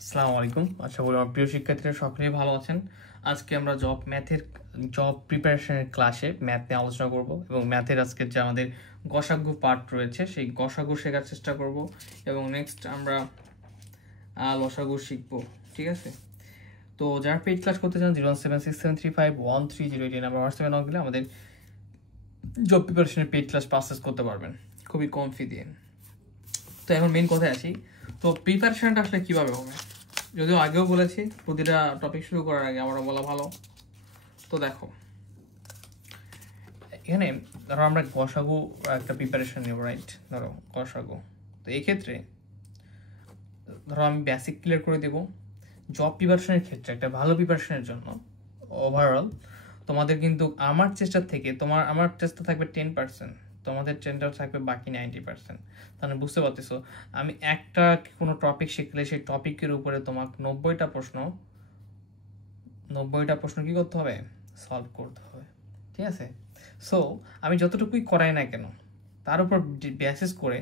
আসসালামু আলাইকুম। আশা করি আমার প্রিয় শিক্ষার্থীরা সকলেই ভালো আছেন। আজকে আমরা জব প্রিপারেশনের ক্লাসে ম্যাথ নিয়ে আলোচনা করব এবং ম্যাথের আজকে যে আমাদের গসাগু পার্ট রয়েছে সেই গসাগু শেখার চেষ্টা করব এবং নেক্সট আমরা লসাগু শিখব। ঠিক আছে, তো যারা পেইড ক্লাস করতে চান 01767351308 এই নাম্বার হোয়াটসঅ্যাপে নক দিলে আমাদের জব প্রিপারেশনের পেইড ক্লাস পারচেজ করতে পারবেন খুবই কম ফি দিয়ে। তো এখন মেইন কথায় আসি, তো প্রিপারেশনটা আসলে কীভাবে হবে, যদিও আগেও বলেছি প্রতিটা টপিক শুরু করার আগে আমারও বলা ভালো। তো দেখো, এখানে ধরো আমরা গসাগু একটা প্রিপারেশন নেব, রাইট? ধরো গসাগু, তো এই ক্ষেত্রে ধরো আমি বেসিক ক্লিয়ার করে দেব। জব প্রিপারেশনের ক্ষেত্রে একটা ভালো প্রিপারেশনের জন্য ওভারঅল তোমাদের কিন্তু আমার চেষ্টা থাকবে 10%, তোমাদের চেষ্টা থাকবে বাকি 90%। তাহলে বুঝতে পারতেছো, আমি একটা কোনো টপিক শিখলে সেই টপিকের উপরে তোমাকে 90টা প্রশ্ন কি করতে হবে? সলভ করতে হবে। ঠিক আছে, সো আমি যতটুকুই করাই না কেন তার উপর বেসিস করে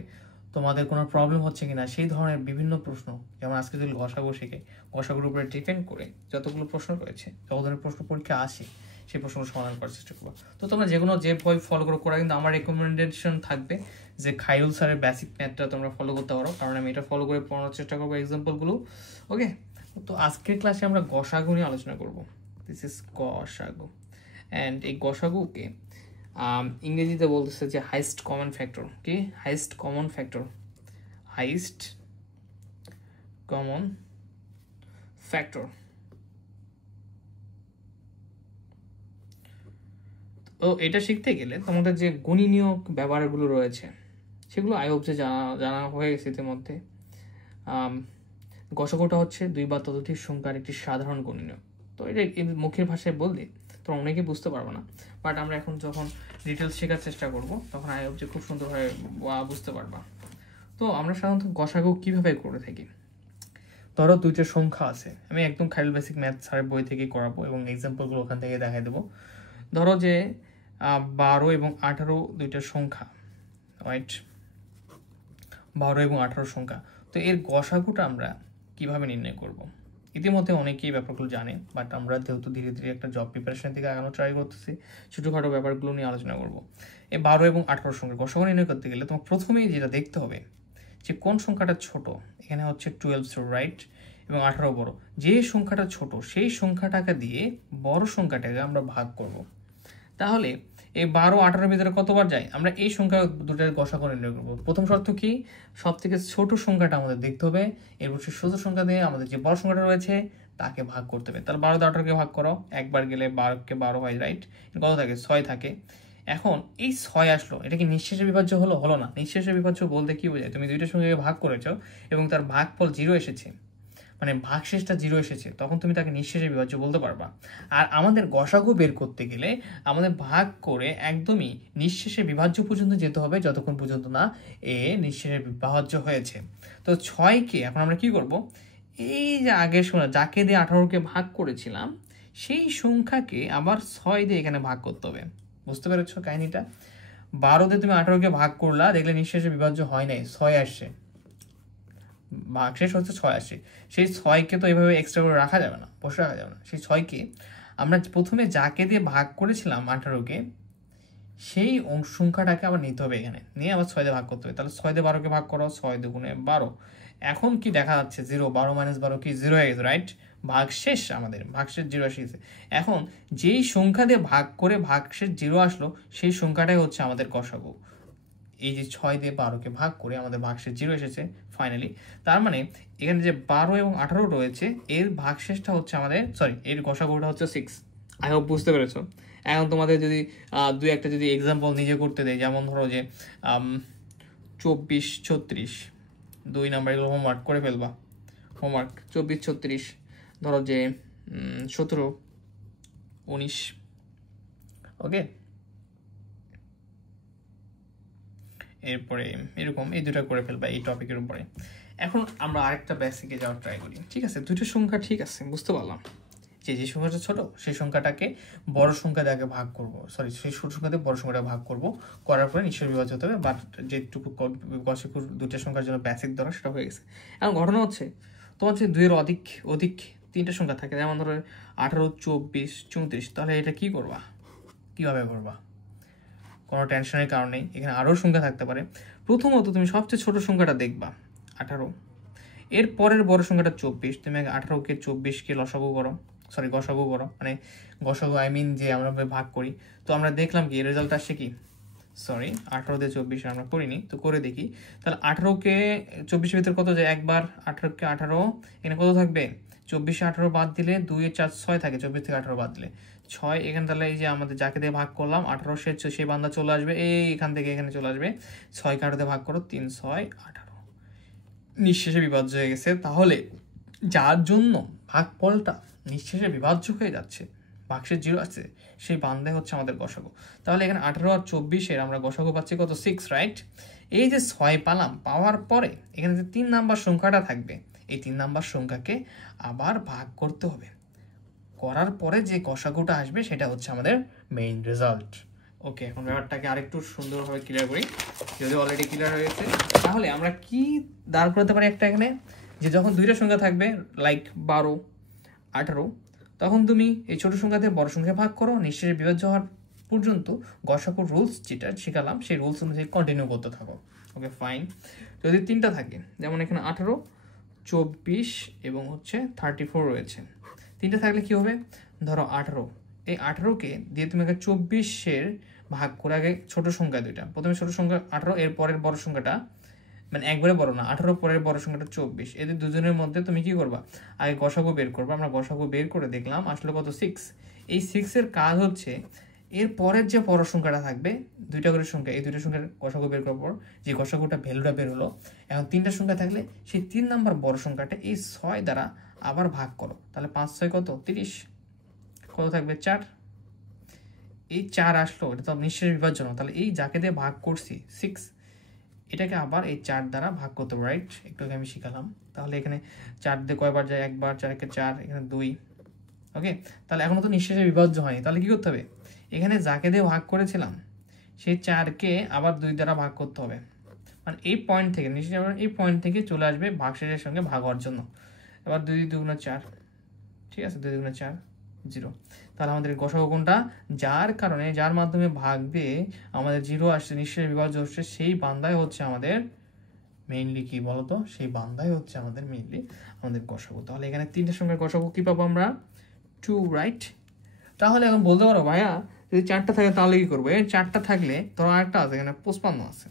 তোমাদের কোনো প্রবলেম হচ্ছে কিনা সেই ধরনের বিভিন্ন প্রশ্ন, যেমন আজকে যদি গসাগু শিখে গসাগুর উপরে ডিপেন্ড করে যতগুলো প্রশ্ন রয়েছে, যত ধরনের প্রশ্ন পরীক্ষা আসে সেই প্রশ্নগুলো সমাধান করার চেষ্টা করবো। তো তোমরা যে বই ফলো করা কিন্তু আমার রেকমেন্ডেশন থাকবে যে খাইরুল স্যারের বেসিক ম্যাথটা তোমরা ফলো করতে পারো, কারণ আমি এটা ফলো করে পড়ানোর চেষ্টা করবো এক্সাম্পলগুলো। ওকে, তো আজকের ক্লাসে আমরা গসাগু নিয়ে আলোচনা করবো। দিস ইজ গসাগু, অ্যান্ড এই গসাগুকে ইংরেজিতে বলতেছে যে হাইস্ট কমন ফ্যাক্টর। কি highest common factor? Highest common factor. তো এটা শিখতে গেলে তোমাদের যে গণনীয় ব্যবহারগুলো রয়েছে সেগুলো আই হোপ যে জানা হয়ে গেছে ইতিমধ্যে। গসাগুটা হচ্ছে 2 বা ততোধিক সংখ্যার একটি সাধারণ গণনীয়। তো এটা মুখের ভাষায় বললে তোমরা অনেকে বুঝতে পারবো না, বাট আমরা এখন যখন ডিটেলস শেখার চেষ্টা করব তখন আই হোপ যে খুব সুন্দরভাবে বুঝতে পারবা। তো আমরা সাধারণত গসাগু কীভাবে করে থাকি, ধরো 2টা সংখ্যা আছে, আমি একদম খাইরুল বেসিক ম্যাথ স্যারের বই থেকেই করাবো এবং এক্সাম্পলগুলো ওখান থেকে দেখাই দেবো। ধরো যে 12 এবং 18 2টা সংখ্যা, রাইট? 12 এবং 18 সংখ্যা, তো এর গসাগুটা আমরা কিভাবে নির্ণয় করব? ইতিমধ্যে অনেকেই ব্যাপারগুলো জানে, বাট আমরা যেহেতু ধীরে ধীরে একটা জব প্রিপারেশন থেকে আগানো ট্রাই করতেছি, ছোটোখাটো ব্যাপারগুলো নিয়ে আলোচনা করব। এই 12 এবং 18 সংখ্যা গসাগু নির্ণয় করতে গেলে তোমার প্রথমেই যেটা দেখতে হবে যে কোন সংখ্যাটা ছোট। এখানে হচ্ছে 12, রাইট? এবং 18 বড়। যে সংখ্যাটা ছোট সেই সংখ্যাটাকে দিয়ে বড় সংখ্যাটাকে আমরা ভাগ করব। তাহলে এই 12 18 ভিতরে কতবার যায়? আমরা এই সংখ্যা দুটার গসাগু নির্ণয় করবো। প্রথম শর্ত কি? সব থেকে ছোট সংখ্যাটা আমাদের দেখতে হবে, এরপর সেই ছোট সংখ্যা দিয়ে আমাদের যে বড় সংখ্যাটা রয়েছে তাকে ভাগ করতে হবে। তাহলে 12 18কে ভাগ করো, একবার গেলে 12কে 12 হয়, রাইট? কত থাকে? 6 থাকে। এখন এই 6 আসলো, এটা কি নিঃশেষে বিভাজ্য হলো না? নিঃশেষে বিভাজ্য বলতে কি বোঝায়? তুমি 2টা সংখ্যাকে ভাগ করেছো এবং তার ভাগফল 0 এসেছে, মানে ভাগশেষটা 0 এসেছে, তখন তুমি তাকে নিঃশেষে বিভাজ্য বলতে পারবা। আর আমাদের গসাগু বের করতে গেলে আমাদের ভাগ করে একদমই নিঃশেষে বিভাজ্য পর্যন্ত যেতে হবে, যতক্ষণ পর্যন্ত না এ নিঃশেষে বিভাজ্য হয়েছে। তো 6কে এখন আমরা কি করব? এই যে আগের সংখ্যা যাকে দিয়ে 18কে ভাগ করেছিলাম সেই সংখ্যাকে আবার 6 দিয়ে এখানে ভাগ করতে হবে। বুঝতে পেরেছো কাহিনীটা? 12 দিয়ে তুমি 18কে ভাগ করলা, দেখলে নিঃশেষে বিভাজ্য হয় নাই, 6 আসছে, ভাগশেষ হচ্ছে 6 আসে। সেই 6কে তো এইভাবে এক্সট্রা করে রাখা যাবে না, বসে রাখা যাবে না। সেই 6কে আমরা প্রথমে যাকে দিয়ে ভাগ করেছিলাম 18কে, সেই সংখ্যাটাকে আবার নিতে হবে, এখানে নিয়ে আবার 6 দিয়ে ভাগ করতে হবে। তাহলে 6 দিয়ে 12কে ভাগ করো, 6 দুগুণে 12। এখন কি দেখা যাচ্ছে? 0, 12 - 12 কি 0 হয়ে গেছে, রাইট? ভাগশেষ 0 এসেছে। এখন যেই সংখ্যা দিয়ে ভাগ করে ভাগশেষ 0 আসলো সেই সংখ্যাটাই হচ্ছে আমাদের গসাগু। এই যে 6 দিয়ে 12কে ভাগ করে আমাদের ভাগশেষ 0 এসেছে ফাইনালি। তার মানে এখানে যে 12 এবং 18 রয়েছে এর ভাগশেষটা হচ্ছে আমাদের, এর গসাগুটা হচ্ছে 6। আই হোপ বুঝতে পেরেছো। এখন তোমাদের যদি দুই একটা যদি এক্সাম্পল নিজে করতে দেয়, যেমন ধরো যে 24 36, 2 নাম্বার, এগুলো হোমওয়ার্ক করে ফেলবা। হোমওয়ার্ক 24 36, ধরো যে 17 19। ওকে, এরপরে এরকম এই দুটা করে ফেলবা এই টপিকের উপরে। এখন আমরা আরেকটা বেসিকে যাওয়ার ট্রাই করি। ঠিক আছে, দুটো সংখ্যা ঠিক আছে, বুঝতে পারলাম যে সংখ্যাটা ছোট সেই সংখ্যাটাকে বড় সংখ্যা দিয়ে ভাগ করবো, সেই ছোট সংখ্যা দিয়ে বড় সংখ্যাটা ভাগ করবো, করার পরে নিশ্চয় বিভাজ্য হতে হবে। বাট যেটুকু গসাগু দুটো সংখ্যার জন্য বেসিক দরকার সেটা হয়ে গেছে। এখন ঘটনা হচ্ছে তোমার যদি 2-এর অধিক 3টা সংখ্যা থাকে, যেমন ধরো 18, 24, 34, তাহলে এটা কি করবা, কিভাবে করবা? কোনো টেনশনের কারণ নেই, এখানে আরও সংখ্যা থাকতে পারে। প্রথমত তুমি সবচেয়ে ছোট সংখ্যাটা দেখবা 18, এর পরের বড় সংখ্যাটা 24, তুমি 18কে 24কে গসাগু করো, মানে গসাগু যে আমরা ভাগ করি। তো আমরা দেখলাম কি রেজাল্ট আসছে কি, 18 দিয়ে 24 আমরা করিনি, তো করে দেখি। তাহলে 18কে 24-এর ভিতরে কত যায়, একবার 18কে 18, এখানে কত থাকবে, 24-এ 18 বাদ দিলে 2-এ 4, 6 থাকে, 24 থেকে 18 বাদ দিলে 6, এখানে তাহলে এই যে আমাদের যাকে দিয়ে ভাগ করলাম 18, সেই বান্দা চলে আসবে এখান থেকে এখানে চলে আসবে, 6কে 18 দিয়ে ভাগ করো, 3, 6, 18, নিঃশেষে বিভাজ্য হয়ে গেছে। তাহলে যার জন্য ভাগফলটা নিঃশেষে বিভাজ্য হয়ে যাচ্ছে, বাক্সের 0 আসছে, সেই বান্দে হচ্ছে আমাদের গসাগু। তাহলে এখানে 18 আর 24-এর আমরা গসাগু পাচ্ছি কত, 6, রাইট? এই যে 6 পালাম, পাওয়ার পরে এখানে যে 3 নাম্বার সংখ্যাটা থাকবে, এই 3 নাম্বার সংখ্যাকে আবার ভাগ করতে হবে, করার পরে যে গসাগুটা আসবে সেটা হচ্ছে আমাদের মেইন রেজাল্ট। ওকে, এখন ব্যাপারটাকে আরেকটু সুন্দরভাবে ক্লিয়ার করি, যদি অলরেডি ক্লিয়ার হয়েছে। তাহলে আমরা কি দাঁড় করতে পারি একটা এখানে, যে যখন 2টা সংখ্যা থাকবে লাইক 12, 18, তখন তুমি এই ছোট সংখ্যাতে বড় সংখ্যা ভাগ করো, নিঃশেষে বিভাজ্য হওয়ার পর্যন্ত গসাগুর রুলস যেটা শিখালাম সেই রুলস অনুযায়ী কন্টিনিউ করতে থাকো। Okay fine. যদি 3টা থাকে, যেমন এখানে 18, 24 এবং হচ্ছে 34 রয়েছে, 3টা থাকলে কি হবে, ধরো 18, এই 18কে দিয়ে তুমি আগে 24-এর ভাগ করে, আগে ছোট সংখ্যা 2টা, প্রথমে ছোট সংখ্যা 18, এর পরের বড় সংখ্যাটা, মানে একবারে বড় না, 18 পরের বড় সংখ্যাটা 24, এদের দুজনের মধ্যে তুমি কি করবা, আগে গসাগু বের করবা। আমরা গসাগু বের করে দেখলাম আসলে কত, 6। এই 6-এর কাজ হচ্ছে এর পরের যে বড় সংখ্যাটা থাকবে, 2টা করে সংখ্যা, এই 2টা সংখ্যার গসাগু বের করার পর যে গসাগুটা ভ্যালুটা বের হলো, এখন 3টা সংখ্যা থাকলে সেই 3 নাম্বার বড় সংখ্যাটা এই 6 দ্বারা আবার ভাগ করো, তাহলে 5, 6 কত, 30, কত থাকবে, 4। এই 4 আসলো, এটা তো নিঃশেষ বিভাজ্য না, তাহলে এই যাকে দিয়ে ভাগ করছি 6, এটাকে আবার এই 4 দ্বারা ভাগ করতে হবে, রাইট? একটু আগে আমি শিখালাম। তাহলে এখানে 4 দিয়ে কয়বার যায়, একবার, 4-একে 4, এখানে 2। ওকে, তাহলে এখনো তো নিঃশেষে বিভাজ্য হয়নি, তাহলে কি করতে হবে, এখানে যাকে দিয়ে ভাগ করেছিলাম সেই 4কে আবার 2 দ্বারা ভাগ করতে হবে, মানে এই পয়েন্ট থেকে নিঃশেষে, এই পয়েন্ট থেকে চলে আসবে ভাগশেষের সঙ্গে ভাগ হওয়ার জন্য। এবার 2 2 গুণে 4, ঠিক আছে, 2 2 গুণে 4, 0। তাহলে আমাদের গসাগু কোনটা, যার মাধ্যমে ভাগ দিয়ে আমাদের 0 আসছে, নিঃশেষে বিভাজ্য হচ্ছে, সেই বান্দাই হচ্ছে আমাদের মেইনলি কি বলতো, সেই বান্দাই হচ্ছে আমাদের মেইনলি আমাদের গসাগু। তাহলে এখানে 3টা সংখ্যার গসাগু কি পাবো আমরা, 2, রাইট? তাহলে এখন বলতে পারো ভাইয়া যদি 4টা থাকে তাহলে কি করবো, এই 4টা থাকলে ধরো আরেকটা আছে, এখানে 55 আছে,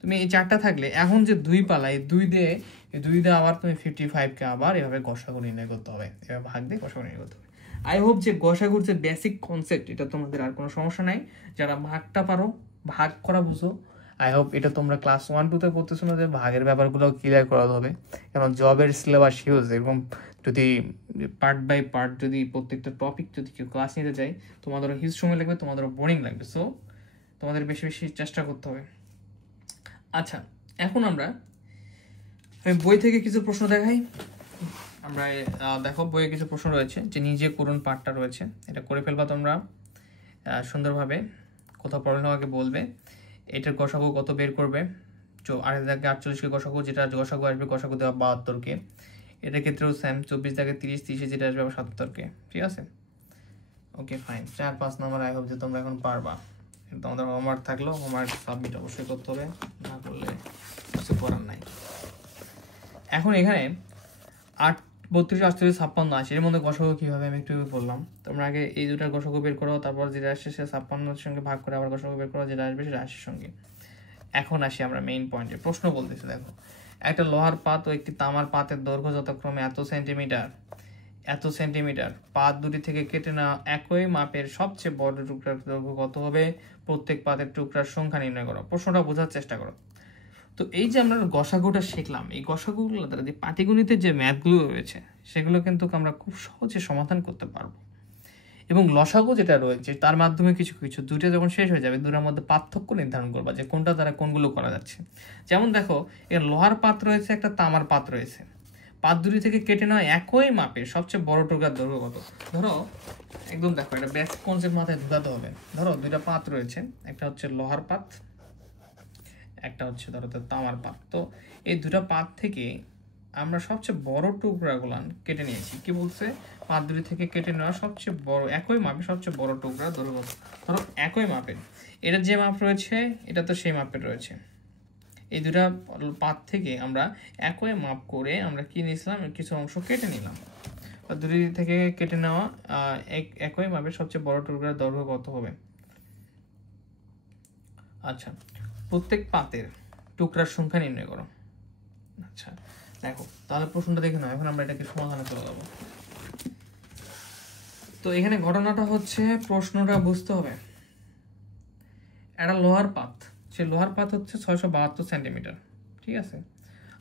তুমি এই 4টা থাকলে এখন যে 2 পালা, এই 2 দিয়ে আবার তুমি 55-কে আবার এভাবে গসাগু নির্ণয় করতে হবে, এভাবে ভাগ দিয়ে গসাগু নির্ণয় করতে হবে। আই হোপ যে গসাগুর যে বেসিক কনসেপ্ট, এটা তোমাদের আর কোনো সমস্যা নাই, যারা ভাগটা পারো, ভাগ করা বুঝো, আই হোপ এটা তোমরা ক্লাস 1-2-তে পড়তেছো না, যে ভাগের ব্যাপারগুলো ক্লিয়ার করা হবে। কারণ জবের সিলেবাস হিউজ, এরকম যদি পার্ট বাই পার্ট যদি প্রত্যেকটা টপিক যদি কেউ ক্লাস নিতে চাই, তোমাদেরও হিউজ সময় লাগবে, তোমাদেরও বোরিং লাগবে, সো তোমাদের বেশি বেশি চেষ্টা করতে হবে। আচ্ছা, এখন আমি বই থেকে কিছু প্রশ্ন দেখাই। আমরা দেখো বইয়ে কিছু প্রশ্ন রয়েছে, যে নিজে করুন পার্টটা রয়েছে, এটা করে ফেলবা তোমরা সুন্দরভাবে, কোথাও প্রবলেম আমাকে বলবে। এটার গসাগু কত বের করবে, 48-কে গসাগু, যেটা গসাগু আসবে, গসাগু দেওয়া 72-কে, এটার ক্ষেত্রেও সেম, 24-কে 30, যেটা আসবে আবার 77-কে, ঠিক আছে? Okay fine, 4-5 number I hope যে তোমরা এখন পারবা। তোমাদের হোমওয়ার্ক থাকলেও হোমওয়ার্ক সাবমিট অবশ্যই করতে হবে, না করলে কিছু করার নাই। এখন এখানে 8, 32, 48, 56 আসে, এর মধ্যে গসাগু কীভাবে আমি একটু বললাম। তোমরা আগে এই দুটার গসাগু বের করো, তারপর যেটা আসছে সে 56-এর সঙ্গে ভাগ করে আবার গসাগু বের করো, যেটা আসবে সেটা 80-এর সঙ্গে। এখন আসি আমরা মেইন পয়েন্টে, প্রশ্ন বলতেছে দেখো, একটা লোহার পাত ও একটি তামার পাতের দৈর্ঘ্য যথাক্রমে এত সেন্টিমিটার, পাত দুটি থেকে কেটে নেওয়া একই মাপের সবচেয়ে বড় টুকরার দৈর্ঘ্য কত হবে, প্রত্যেক পাতের টুকরার সংখ্যা নির্ণয় করো। প্রশ্নটা বোঝার চেষ্টা করো। তো এই যে আমরা গসাগুটা শিখলাম, এই গসাগুগুলো দ্বারা যে পাটিগণিতের যে ম্যাথগুলো রয়েছে সেগুলো কিন্তু আমরা খুব সহজে সমাধান করতে পারবো। এবং লসাগু যেটা রয়েছে তার মাধ্যমে কিছু দুটো যখন শেষ হয়ে যাবে, দুটার মধ্যে পার্থক্য নির্ধারণ করবা, যে কোনটা দ্বারা কোনগুলো করা যাচ্ছে। যেমন দেখো, এর লোহার পাত রয়েছে, একটা তামার পাত রয়েছে, পাত দুটি থেকে কেটে নেওয়া একই মাপের সবচেয়ে বড় টুকরার দৈর্ঘ্য কত। ধরো একদম দেখো, এটা বেসিক কনসেপ্ট মাথায় ঢুকাতে হবে। ধরো 2টা পাত রয়েছে, একটা হচ্ছে লোহার পাত, একটা হচ্ছে ধরো তামার পাত। তো এই 2টা পাত থেকে আমরা সবচেয়ে বড় টুকরাগুলো কেটে নিয়েছি। কি বলছে? পাত দুটি থেকে কেটে নেওয়া সবচেয়ে বড়, একই মাপে সবচেয়ে বড় টুকরা দৈর্ঘ্য। ধরো একই মাপের, এটা যে মাপ রয়েছে এটা তো সেই মাপের রয়েছে। এই দুটা পাত থেকে আমরা একই মাপ করে আমরা কি নিয়েছিলাম, কিছু অংশ কেটে নিলাম। দুটি থেকে কেটে নেওয়া একই মাপের সবচেয়ে বড় টুকরার দৈর্ঘ্য কত হবে? আচ্ছা, প্রত্যেক পাতের টুকরার সংখ্যা নির্ণয় করো। আচ্ছা দেখো, তাহলে প্রশ্নটা দেখে নাও, এখন আমরা এটাকে সমাধানে চলে যাবো। তো এখানে ঘটনাটা হচ্ছে, প্রশ্নটা বুঝতে হবে, একটা লোহার পাত, সে লোহার পাত হচ্ছে 672 সেন্টিমিটার, ঠিক আছে।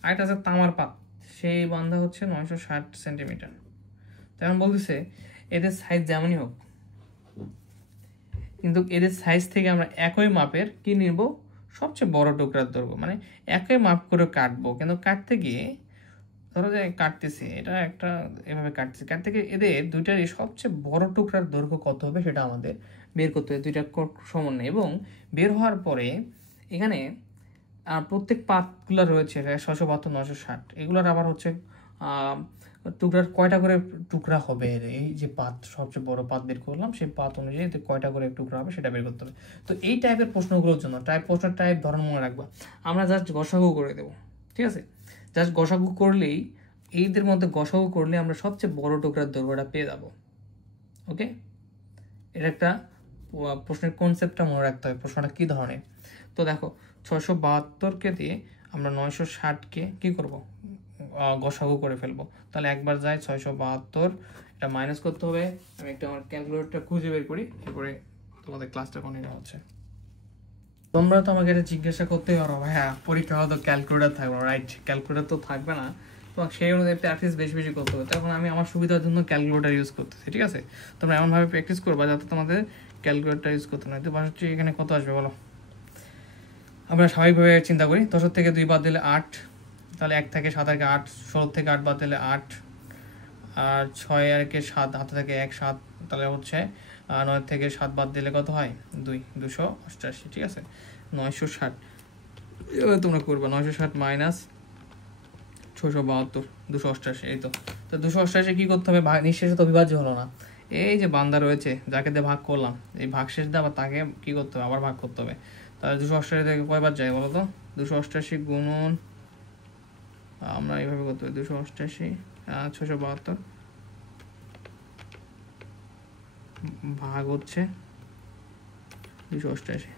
আর একটা আছে তামার পাত, সেই বান্ধা হচ্ছে 960 সেন্টিমিটার। তেমন বলতেছে এদের সাইজ যেমনই হোক, কিন্তু এদের সাইজ থেকে আমরা একই মাপের কি নিব, সবচেয়ে বড় টুকরার দৈর্ঘ্য, মানে একই মাপ করে কাটবো। কিন্তু কাটতে গিয়ে ধরো যে কাটতেছি, এটা একটা এভাবে কাটতেছি, কাটতে গিয়ে এদের দুইটারই সবচেয়ে বড় টুকরার দৈর্ঘ্য কত হবে সেটা আমাদের বের করতে হবে, দুইটা সমন্বয়। এবং বের হওয়ার পরে এখানে প্রত্যেক পাতগুলো রয়েছে 672, 960, এগুলোর আবার হচ্ছে টুকরার কয়টা করে টুকরা হবে, এই যে পাত সবচেয়ে বড় পাত বের করলাম, সেই পাত অনুযায়ী কয়টা করে টুকরা হবে সেটা বের করতে হবে। তো এই টাইপের প্রশ্নগুলোর জন্য প্রশ্নের টাইপ ধরন মনে রাখবা, আমরা জাস্ট গসাগু করে দেবো, ঠিক আছে। জাস্ট গসাগু করলেই, এইদের মধ্যে গসাগু করলে আমরা সবচেয়ে বড় টুকরার দৈর্ঘ্যটা পেয়ে যাবো। ওকে, এটা একটা প্রশ্নের কনসেপ্টটা মনে রাখতে হবে, প্রশ্নটা কী ধরনের। তো দেখো 672কে দিয়ে আমরা 960কে কী করব, গসাগু করে ফেলবো। তাহলে একবার যায় 672, এটা মাইনাস করতে হবে। আমি একটা আমার ক্যালকুলেটরটা খুঁজে বের করি, এরপরে তোমাদের ক্লাসটা কন্টিনিউ হচ্ছে। তোমরা তো আমাকে এটা জিজ্ঞাসা করতেই পারো, হ্যাঁ পরীক্ষা হয়তো ক্যালকুলেটর থাকবে না, রাইট, ক্যালকুলেটর তো থাকবে না, তোমাকে সেই অনুযায়ী প্র্যাকটিস বেশি বেশি করতে হবে। তখন আমি আমার সুবিধার জন্য ক্যালকুলেটর ইউজ করতেছি, ঠিক আছে। তোমরা এমনভাবে প্র্যাকটিস করবা যাতে তোমাদের ক্যালকুলেটর ইউজ করতে না। তো 62 এখানে কত আসবে বলো? আমরা স্বাভাবিকভাবে চিন্তা করি, 10 থেকে 2 বাদ দিলে 8, তাহলে 1 থেকে 7 আর 8, 16 থেকে 8 বাদ দিলে 8, আর 6 আর 7, হাতে থেকে 1, 7, তাহলে হচ্ছে 9 থেকে 7 বাদ দিলে কত হয়? 2, 288, ঠিক আছে। 960 এবার তোমরা করবা, 960 মাইনাস 672, 288, এই তো। তো 288 কি করতে হবে? নিঃশেষে তো অবিভাজ্য হলো না, এই যে বান্দা রয়েছে যাকে দিয়ে ভাগ করলাম, এই ভাগ শেষ দিয়ে আবার তাকে কি করতে হবে, আবার ভাগ করতে হবে। তাহলে 288 থেকে কয়বার যায় বলো তো? 288 গুণন, আমরা এইভাবে করতে হবে, 288 672 ভাগ হচ্ছে 288,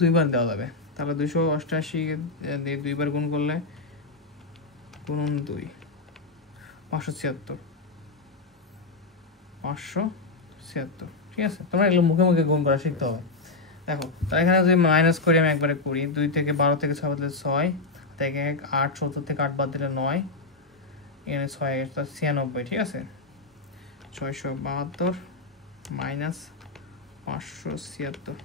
দুইবার দেওয়া যাবে। তাহলে 288 দিয়ে দুইবার গুণ করলে গুণন 2, 576, 576, ঠিক আছে। তোমরা এগুলো মুখে মুখে গুণ করা শিখতে হবে। দেখো, তাহলে এখানে যদি মাইনাস করি, আমি একবারে করি, 2 থেকে 12 থেকে 6 বাদ দিলে 6, থেকে 8, 70 থেকে 8 বাদ দিলে 9, এখানে 6, 96, ঠিক আছে। 672 মাইনাস 576,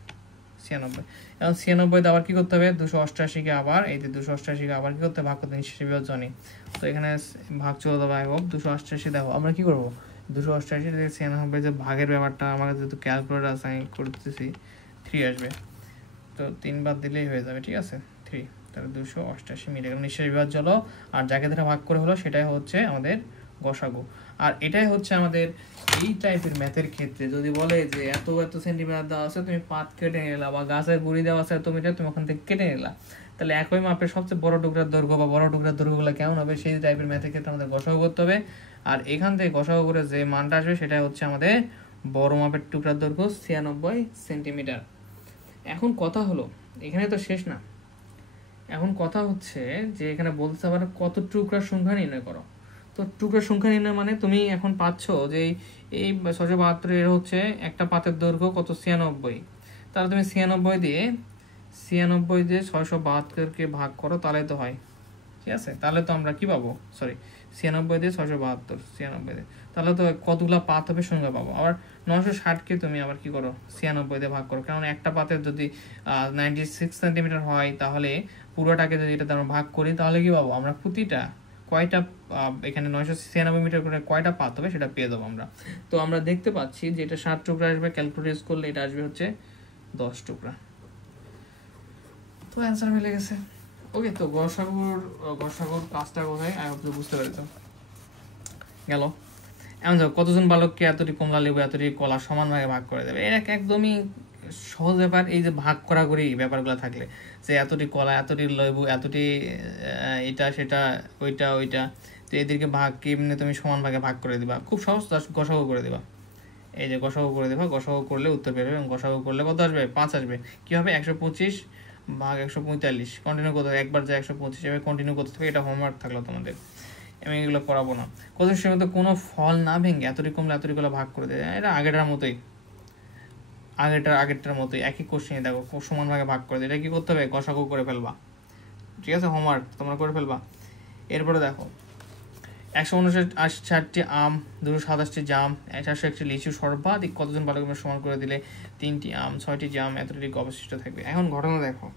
96। এখন 96 আবার কি করতে হবে? 288-কে আবার, এই যে 288-কে আবার কি করতে হবে? ভাগ করতে, নিঃশেষে বিভাজনী। তো এখানে ভাগ চলে যাবে, আই হোপ 288। দেখো আমরা কি করবো, 288 থেকে 96 যে ভাগের ব্যাপারটা, আমার যেহেতু ক্যালকুলেটর আছে আমি করতেছি, 3 আসবে। তো 3 বাদ দিলেই হয়ে যাবে, ঠিক আছে, 3। তাহলে 288 মিলে গেল, নিঃশেষ বিভাজ্য হলো, আর যাকে ধরে ভাগ করে হলো সেটাই হচ্ছে আমাদের গসাগু। আর এটাই হচ্ছে আমাদের এই টাইপের ম্যাথের ক্ষেত্রে যদি বলে যে এত এত সেন্টিমিটার দেওয়া আছে, তুমি পাত কেটে নিলা, বা গাছের গুঁড়ি দেওয়া আছে এত মিটার, তুমি ওখান থেকে কেটে নিলা, তাহলে একই মাপের সবচেয়ে বড় টুকরার দৈর্ঘ্য বা বড় টুকরার দৈর্ঘ্যগুলো কেমন হবে, সেই টাইপের ম্যাথের ক্ষেত্রে আমাদের গসাগু করতে হবে। আর এখান থেকে গসাগু করে যে মানটা আসবে সেটা হচ্ছে আমাদের বড় মাপের টুকরার দৈর্ঘ্য 96 সেন্টিমিটার। এখন কথা হলো, এখানে তো শেষ না, এখন কথা হচ্ছে যে এখানে বলতে আবার কত টুকরার সংখ্যা নির্ণয় করো। তো টুকরার সংখ্যা নির্ণয় মানে তুমি এখন পাচ্ছ যে এই 672 এর হচ্ছে একটা পাতের দৈর্ঘ্য কত, 96। তাহলে তুমি 96 দিয়ে 672-কে ভাগ করো, তাহলে তো হয়, ঠিক আছে। তাহলে তো আমরা কি পাবো, সরি 96 দিয়ে 672, 96 দিয়ে, তাহলে তো কতগুলা পাত হবে সংখ্যা পাবো। আবার 960-কে তুমি আবার কি করো, 96 দিয়ে ভাগ করো, কারণ একটা পাতের যদি 96 সেন্টিমিটার হয়, তাহলে পুরোটাকে যদি এটা আমরা ভাগ করি, তাহলে কি পাবো আমরা, প্রতিটা কয়টা এখানে 996 মিটার করে কয়টা পাত হবে সেটা পেয়ে যাবো আমরা। তো আমরা দেখতে পাচ্ছি যে এটা 7 টুকরা আসবে, ক্যালকুলেট ইউজ করলে এটা আসবে হচ্ছে 10 টুকরা। তো অ্যান্সার মিলে গেছে। ওকে, তো গসাগুর কাজটা কোথায় আই হোপ বুঝতে পেরেছো। গেল এমন দেখো, কতজন বালককে এতটি কমলা লেবু এতটি কলা সমান ভাগে ভাগ করে দেবে, এটা একদমই সহজ ব্যাপার। এই যে ভাগ করা করি ব্যাপারগুলো থাকলে, যে এতটি কলা এতটি লেবু এতটি এটা সেটা ওইটা, তো এদেরকে ভাগ কেমনি তুমি সমান ভাগে ভাগ করে দিবা, খুব সহজ, গসাগু করে দিবা। এই যে গসাগু করে দেবা, গসাগু করলে উত্তর বেরোবে, এবং গসাগু করলে কত আসবে? 5 আসবে। কী হবে? 125 ভাগ 145, কন্টিনিউ করতে হবে, একবার যায় 125, এবার কন্টিনিউ করতে হবে। এটা হোমওয়ার্ক থাকলো তোমাদের, আমি এগুলো করাবো না। কত সময় মধ্যে কোনো ফল না ভেঙে এতটি কমলে এতটি কলা ভাগ করে দেয়, এটা আগেরটার মতোই, আগেরটার মতোই একই কোশ্চেনে দেখো সমান ভাগে ভাগ করে দেয়। এটা কি করতে হবে? গসাগু করে ফেলবা, ঠিক আছে? হোমওয়ার্ক তোমরা করে ফেলবা। এরপরে দেখো 159টি আম, 227টি জাম, 401টি লিচু সর্বাধিক কতজন বালকের সমান করে দিলে 3টি আম 6টি জাম এতটি অবশিষ্ট থাকবে। এখন ঘটনা দেখো,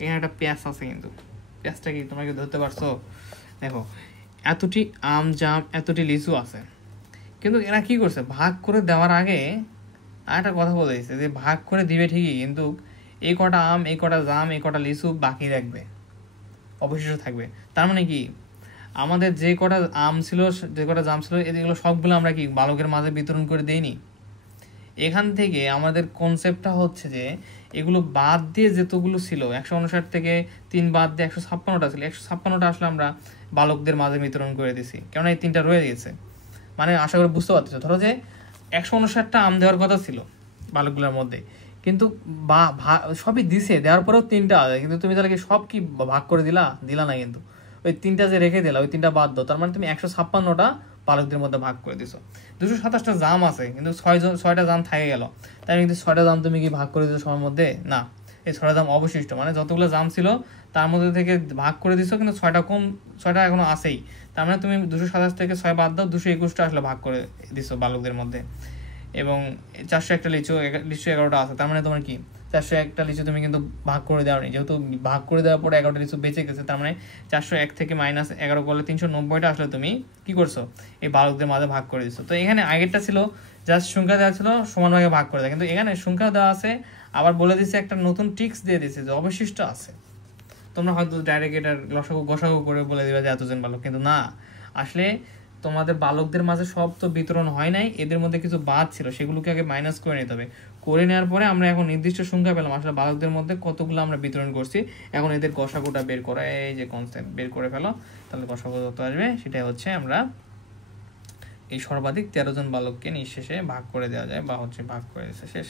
এখানে একটা পেঁয়াজ আছে, কিন্তু পেঁয়াজটা কি তোমরা কি ধরতে পারছো? দেখো এতটি আম জাম এতটি লিচু আছে, কিন্তু এরা কি করছে? ভাগ করে দেওয়ার আগে আর একটা কথা বলে দিচ্ছে যে ভাগ করে দিবে ঠিকই, কিন্তু এই কটা আম এই কটা জাম এই কটা লিচু বাকি রাখবে, অবশিষ্ট থাকবে। তার মানে কি, আমাদের যে কটা আম ছিল যে কটা জাম ছিল এগুলো সবগুলো আমরা কি বালকের মাঝে বিতরণ করে দেইনি? এখান থেকে আমাদের কনসেপ্টটা হচ্ছে যে এগুলো বাদ দিয়ে যেতগুলো ছিল 159 থেকে 3 বাদ দিয়ে 156টা ছিল, 156টা আসলে আমরা বালকদের মাঝে বিতরণ করে দিছি, কেননা এই 3টা রয়ে গেছে। মানে আশা করি বুঝতে পারছো। ধরো যে 159টা আম দেওয়ার কথা ছিল বালকগুলোর মধ্যে, কিন্তু সবই দিছে, দেওয়ার পরেও 3টা আছে, কিন্তু তুমি তাহলে কি সব কি ভাগ করে দিলা না, কিন্তু ওই 3টা যে রেখে দিলা ওই 3টা বাদ দাও, তার মানে তুমি 156টা বালকদের মধ্যে ভাগ করে দিছো। 227টা জাম আছে, কিন্তু 6টা জাম থাকে গেল, তাই কিন্তু 6টা জাম তুমি কি ভাগ করে দিছো সবার মধ্যে? না, এই 6টা জাম অবশিষ্ট, মানে যতগুলো জাম ছিল তার মধ্যে থেকে ভাগ করে দিছো, কিন্তু 6টা এখনো আছেই। তার মানে তুমি 227 থেকে 6 বাদ দাও, 221টা আসলে ভাগ করে দিছো বালকদের মধ্যে। এবং 401টা লিচু 11টা আছে, তার মানে তোমার কি 401টা লিচু তুমি কিন্তু ভাগ করে দেওনি, যেহেতু ভাগ করে দেওয়ার পরে 11টা লিচু বেঁচে গেছে, তার মানে 401 থেকে -11 করলে 390টা আসলে তুমি কি করছো? এই বালকদের মাঝে ভাগ করে দিচ্ছ। তো এখানে আগেরটা ছিল জাস্ট সংখ্যা দেওয়া ছিল সমান ভাগে ভাগ করে দেয়, কিন্তু এখানে সংখ্যা দেওয়া আছে, আবার বলে দিচ্ছে একটা নতুন ট্রিক্স দিয়ে দিচ্ছে যে অবশিষ্ট আছে। তোমরা হয়তো ডাইরেক্ট এটা গসাগু করে বলে দিবে যে এতজন বালক, কিন্তু না, আসলে তোমাদের বালকদের মাঝে সব তো বিতরণ হয় নাই, এদের মধ্যে কিছু বাদ ছিল, সেগুলোকে আগে মাইনাস করে নিতে হবে। করে নেওয়ার পরে আমরা এখন নির্দিষ্ট সংখ্যা পেলাম আসলে বালকদের মধ্যে কতগুলো আমরা বিতরণ করছি। এখন এদের গসাগুটা বের করা, এই যে কনসেপ্ট বের করে ফেলো, তাহলে গসাগু কত আসবে? সেটাই হচ্ছে আমরা এই সর্বাধিক 13 জন বালককে নিঃশেষে ভাগ করে দেওয়া যায়, বা ভাগ করে দিচ্ছে শেষ।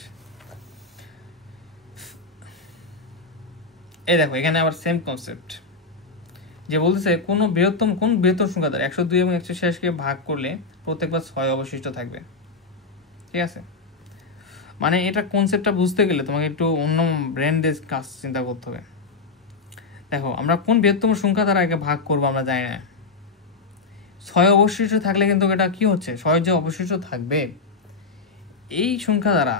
এই দেখো এখানে আবার সেম কনসেপ্ট, যে বলতেছে কোন বৃহত্তম সংখ্যা দ্বারা 102 এবং 186কে ভাগ করলে প্রত্যেকবার 6 অবশিষ্ট থাকবে, ঠিক আছে? মানে এটা কনসেপ্টটা বুঝতে গেলে তোমাকে একটু অন্য ব্রেন ডেজ কাজ চিন্তা করতে হবে। দেখো আমরা কোন বৃহত্তম সংখ্যা দ্বারা একে ভাগ করবো আমরা জানি না, 6 অবশিষ্ট থাকলে কিন্তু এটা কি হচ্ছে, 6 যে অবশিষ্ট থাকবে এই সংখ্যা দ্বারা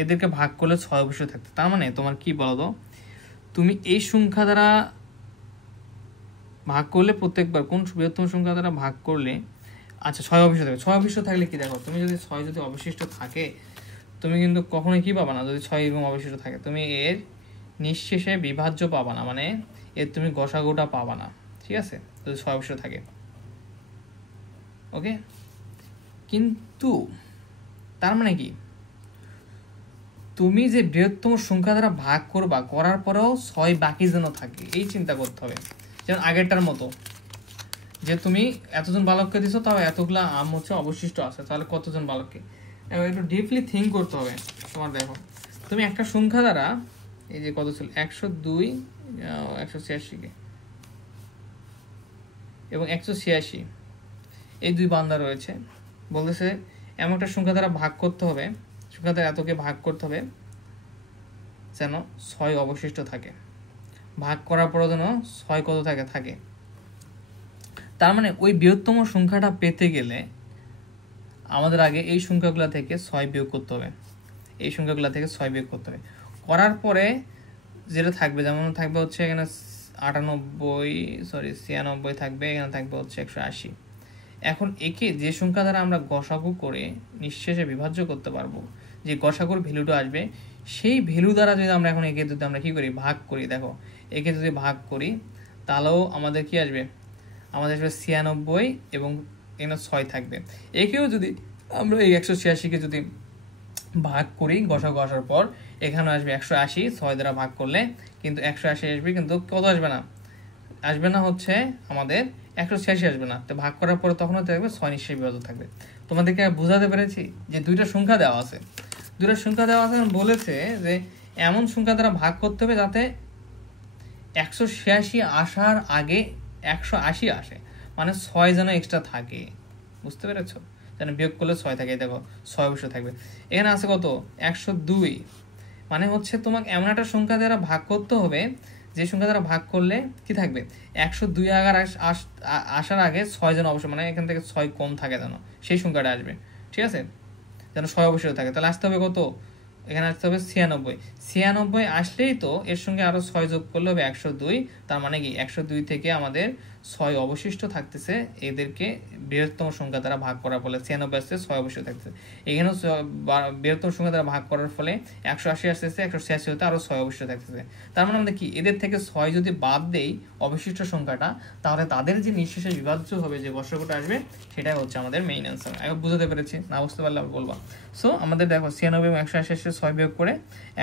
এদেরকে ভাগ করলে 6 অবশিষ্ট থাকবে। তার মানে তোমার কি বলতো, তুমি এই সংখ্যা দ্বারা ভাগ করলে প্রত্যেকবার কোন বৃহত্তম সংখ্যা দ্বারা ভাগ করলে, আচ্ছা 6 অবশিষ্ট থাকবে। 6 অবশিষ্ট থাকলে কি, দেখো তুমি যদি 6 যদি অবশিষ্ট থাকে, তুমি কিন্তু কখনোই কি পাবা না, যদি 6 এবং অবশিষ্ট থাকে তুমি এর নিঃশেষে বিভাজ্য পাবা না, মানে এর তুমি গসাগুটা পাবা না, ঠিক আছে? যদি 6 অবশিষ্ট থাকে, ওকে। কিন্তু তার মানে কি, তুমি যে বৃহত্তম সংখ্যা দ্বারা ভাগ করবা, করার পরেও 6 বাকি যেন থাকে, এই চিন্তা করতে হবে। যেমন আগেরটার মতো, যে তুমি এতজন বালককে দিছো, তাও এতগুলা আম হচ্ছে অবশিষ্ট আছে, তাহলে কতজন বালককে, এবার একটু ডিপলি থিঙ্ক করতে হবে তোমার। দেখো তুমি একটা সংখ্যা দ্বারা, এই যে কত ছিল 102 186কে এবং 186, এই 2 বান্দা রয়েছে, বলতেছে এমন একটা সংখ্যা দ্বারা ভাগ করতে হবে, সংখ্যা দ্বারা এতকে ভাগ করতে হবে যেন 6 অবশিষ্ট থাকে, ভাগ করার পর যেন 6 কত থাকে। তার মানে ওই বৃহত্তম সংখ্যাটা পেতে গেলে আমাদের আগে এই সংখ্যাগুলো থেকে 6 বিয়োগ করতে হবে, এই সংখ্যাগুলো থেকে 6 বিয়োগ করতে হবে। করার পরে যেটা থাকবে, যেমন থাকবে হচ্ছে এখানে 96 থাকবে, এখানে থাকবে হচ্ছে 180। এখন একে যে সংখ্যা দ্বারা আমরা গসাগু করে নিঃশেষে বিভাজ্য করতে পারবো, যে গসাগুর ভ্যালুটা আসবে, সেই ভ্যালু দ্বারা যদি আমরা এখন একে যদি আমরা কি করি, ভাগ করি, দেখো একে যদি ভাগ করি তাহলেও আমাদের কি আসবে, আমাদের আসবে 96 এবং এখানে 6 থাকবে। একেও যদি আমরা এই 186কে যদি ভাগ করি গসাগু আসার পর, এখানে আসবে 180, 6 দ্বারা ভাগ করলে কিন্তু 180 আসবে, কিন্তু কত আসবে না, আসবে না হচ্ছে আমাদের 186 আসবে না। তো ভাগ করার পরে তখন থাকবে 6 নিশ্চয়ই বিভাজ্য থাকবে। তোমাদেরকে বুঝাতে পেরেছি যে দুইটা সংখ্যা দেওয়া আছে, বলেছে যে এমন সংখ্যা দ্বারা ভাগ করতে হবে যাতে 186 আসার আগে 180 আসে, মানে 6 যেন এক্সট্রা থাকে, বুঝতে পেরেছো? যেন বিয়োগ করলে 6 থাকে, দেখো 6 অবশ্যই থাকবে। এখানে আছে কত, 102, মানে হচ্ছে তোমাকে এমন একটা সংখ্যা দ্বারা ভাগ করতে হবে যে সংখ্যা দ্বারা ভাগ করলে কি থাকবে, 102 আসার আগে 6 যেন অবশ্যই, মানে এখান থেকে 6 কম থাকে যেন, সেই সংখ্যাটা আসবে, ঠিক আছে, যেন 6 অবশ্যই থাকে। তাহলে আসতে হবে কত, এখানে আসতে হবে 96, 96 আসলেই তো এর সঙ্গে আরো 6 যোগ করলে হবে 102। তার মানে কি 102 থেকে আমাদের 6 অবশিষ্ট থাকতেছে, এদেরকে বৃহত্তম সংখ্যা দ্বারা ভাগ করার ফলে 96 আসছে, 6 অবশিষ্ট থাকতেছে। এখানেও বৃহত্তম সংখ্যা দ্বারা ভাগ করার ফলে 180 আসতেছে, 186 হতে আরো 6 অবশিষ্ট থাকতেছে। তার মানে আমাদের কি, এদের থেকে 6 যদি বাদ দেই অবশিষ্ট সংখ্যাটা, তাহলে তাদের যে নিঃশেষে বিভাজ্য হবে, যে গসাগুটা আসবে, সেটাই হচ্ছে আমাদের মেইন অ্যান্সার। আমি বুঝতে পেরেছি, না বুঝতে পারলে আমি বলবো। সো আমাদের দেখো 96 এবং 180 6 বিয়োগ করে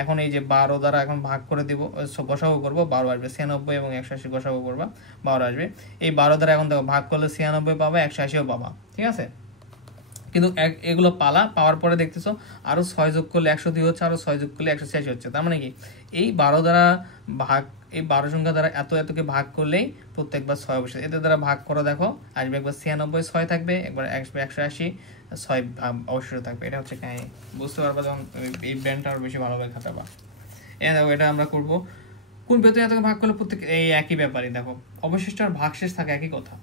এখন এই যে 12 দ্বারা এখন ভাগ করে দিব, গসাগু করবো, 12 আসবে। 96 এবং 180 গসাগু করবা, 12 আসবে। এই 12 দ্বারা এখন দেখো ভাগ করলে 96 পাবা, 180ও পাবা, ঠিক আছে। কিন্তু এগুলো পাওয়ার পরে দেখতেছো আরো 6 যোগ করলে 102 হচ্ছে, আরো 6 যোগ করলে 186 হচ্ছে। তার মানে কি এই 12 দ্বারা ভাগ, এই 12 সংখ্যা দ্বারা এতকে ভাগ করলেই প্রত্যেকবার 6 অবশ্যই, এদের দ্বারা ভাগ করো, দেখো আসবে একবার 96 6 থাকবে, একবার 180 6 অবশ্যই থাকবে। এটা হচ্ছে কাহিনী, বুঝতে পারবা যখন এই ব্যান্ডটা আরো বেশি ভালোভাবে খাটাবা। দেখো এটা আমরা করবো কোন বেতন এতকে ভাগ করলে প্রত্যেক এই একই ব্যাপারই, দেখো অবশিষ্ট আর ভাগশেষ থাকে একই কথা,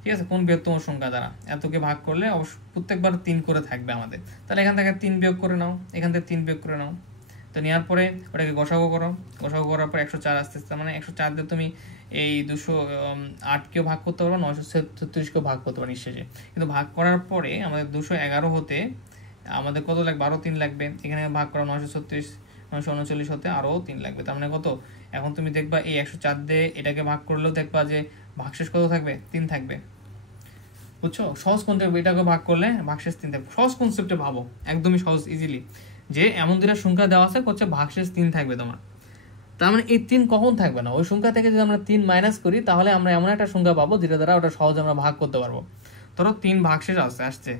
ঠিক আছে। কোন বৃহত্তম সংখ্যা দ্বারা এতকে ভাগ করলে অবশ্য প্রত্যেকবার 3 করে থাকবে আমাদের, তাহলে এখান থেকে 3 বিয়োগ করে নাও, এখান থেকে 3 বিয়োগ করে নাও। তো নেওয়ার পরে ওটাকে গসাগু করো, গসাগু করার পর 104 আসতে আসতে, মানে 104 দিয়ে তুমি এই 208কেও ভাগ করতে পারবো, 936কেও ভাগ করতে পারো নিঃশেষে। কিন্তু ভাগ করার পরে আমাদের 211 হতে আমাদের কত লাগবে, আরও 3 লাগবে। এখানে ভাগ করা 936 939 হতে আরও 3 লাগবে, তার মানে কত, এখন তুমি দেখবা এই 104 দিয়ে এটাকে ভাগ করলেও দেখবা যে ভাগশেষ কত থাকবে, 3 থাকবে, বুঝছো? সহজ কনসেপ্ট, এটাকে ভাগ করলে ভাগশেষ 3 থাকবে, সহজ কনসেপ্টে ভাবো, একদমই সহজ, ইজিলি, যে এমন দুটা সংখ্যা দেওয়া আছে হচ্ছে ভাগশেষ 3 থাকবে তোমার। তার মানে এই 3 কখন থাকবে না, ওই সংখ্যা থেকে যদি আমরা 3 মাইনাস করি, তাহলে আমরা এমন একটা সংখ্যা পাবো যেটা দ্বারা ওটা সহজে আমরা ভাগ করতে পারবো। ধরো 3 ভাগশেষ আসছে,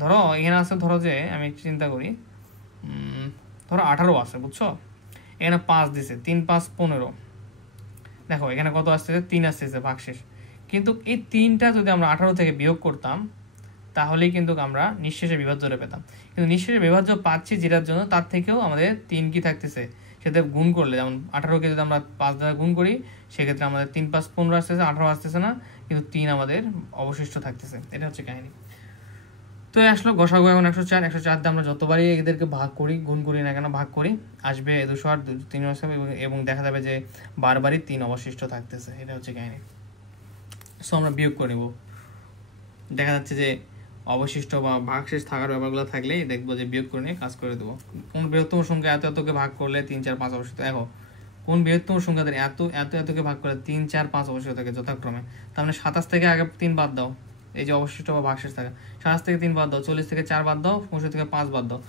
ধরো এখানে আছে, ধরো যে আমি চিন্তা করি, ধরো 18 আছে, বুঝছো, এখানে 5 দিছে, 3 5 15, দেখো এখানে কত আসতেছে, 3 আসতেছে ভাগশেষ। কিন্তু এই 3টা যদি আমরা 18 থেকে বিয়োগ করতাম, তাহলেই কিন্তু আমরা নিঃশেষে বিভাজ্যটা পেতাম। কিন্তু নিঃশেষে বিভাজ্য পাচ্ছি যেটার জন্য, তার থেকেও আমাদের 3 কি থাকতেছে, সেটা গুণ করলে, যেমন 18কে যদি আমরা 5 দ্বারা গুণ করি, সেক্ষেত্রে আমাদের 3 5 15 আসতেছে, 18 আসতেছে না, কিন্তু 3 আমাদের অবশিষ্ট থাকতেছে। এটা হচ্ছে কাহিনী। তো আসলো গসাগু এখন 104, 104 দিয়ে আমরা যতবারই এদেরকে ভাগ করি, গুণ করি না কেন, ভাগ করি, আসবে 208, 3 আসবে, এবং দেখা যাবে যে বারবারই 3 অবশিষ্ট থাকতেছে। এটা হচ্ছে কাহিনী। সো আমরা বিয়োগ করে নিব, দেখা যাচ্ছে যে অবশিষ্ট বা ভাগশেষ থাকার ব্যাপারগুলো থাকলেই দেখবো যে বিয়োগ করে নিয়ে কাজ করে দেবো। কোন বৃহত্তম সংখ্যা এতকে ভাগ করলে 3 4 5 অবশিষ্ট, দেখো কোন বৃহত্তম সংখ্যাদের এতকে ভাগ করলে 3 4 5 অবশিষ্ট থাকে যথাক্রমে। তার মানে 27 থেকে আগে 3 বাদ দাও, এই যে অবশিষ্ট বা ভাগশেষ থাকে, 27 থেকে 3 বাদ দাও, 40 থেকে 4 বাদ দাও, 65 থেকে 5 বাদ দাও,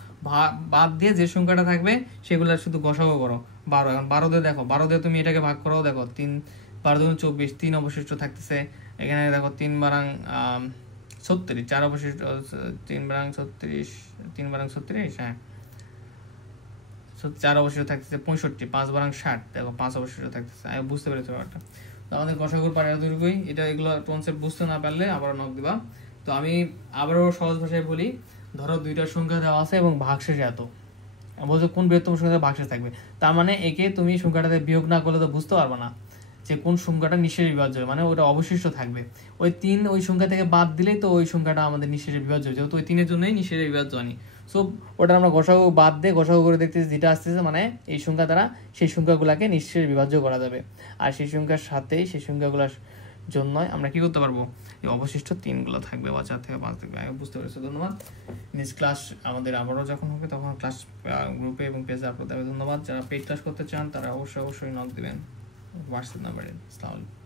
বাদ দিয়ে যে সংখ্যাটা থাকবে সেগুলো শুধু গসাগু করো। 12, এখন 12 দিয়ে দেখো, 12 দিয়ে তুমি এটাকে ভাগ করো, দেখো 3 12 দুগুণ 24, 3 অবশিষ্ট থাকতেছে। এখানে দেখো 3 বারাং 36, 4 অবশিষ্ট, 3 বারাং 36, 3 বারাং 36, হ্যাঁ 4 অবশিষ্ট থাকতেছে 65, 5 বারাং 60, দেখো 5 অবশিষ্ট থাকতেছে। আমি বুঝতে পেরেছি ব্যাপারটা। তো আমাদের গসাগুর পারে এতটুকুই। এটা এগুলো কনসেপ্ট বুঝতে না পারলে আবার নক দিবা। তো আমি আবারও সহজ ভাষায় বলি, ধরো দুইটা সংখ্যা দেওয়া আছে এবং ভাগশেষ এত, বলছো কোন বৃহত্তম সংখ্যা ভাগশেষ থাকবে, তার মানে একে তুমি সংখ্যাটাতে বিয়োগ না করলে তো বুঝতে পারবে না যে কোন সংখ্যাটা নিঃশেষে বিভাজ্য, মানে ওটা অবশিষ্ট থাকবে। ওই 3 ওই সংখ্যা থেকে বাদ দিলেই তো ওই সংখ্যাটা আমাদের নিঃশেষে বিভাজ্য, যেহেতু ওই 3-এর জন্যই নিঃশেষে বিভাজ্য আনি। সো ওটা আমরা গসাগু বাদ দিয়ে গসাগু করে দেখতেছি, যেটা আসতেছে মানে এই সংখ্যা দ্বারা সেই সংখ্যাগুলোকে নিঃশেষে বিভাজ্য করা যাবে। আর সেই সংখ্যার সাথেই সেই সংখ্যাগুলোর জন্যই আমরা কি করতে পারবো, এই অবশিষ্ট 3গুলো থাকবে বা 4 থেকে 5 থাকবে। আমি বুঝতে পেরেছি, ধন্যবাদ। নেক্সট ক্লাস আমাদের আবারও যখন হবে তখন ক্লাস গ্রুপে এবং পেজে আপলোড দেবে। ধন্যবাদ। যারা পেইড ক্লাস করতে চান তারা অবশ্যই নক দিবেন হোয়াটসঅ্যাপ নাম্বারে। আসসালামু আলাইকুম।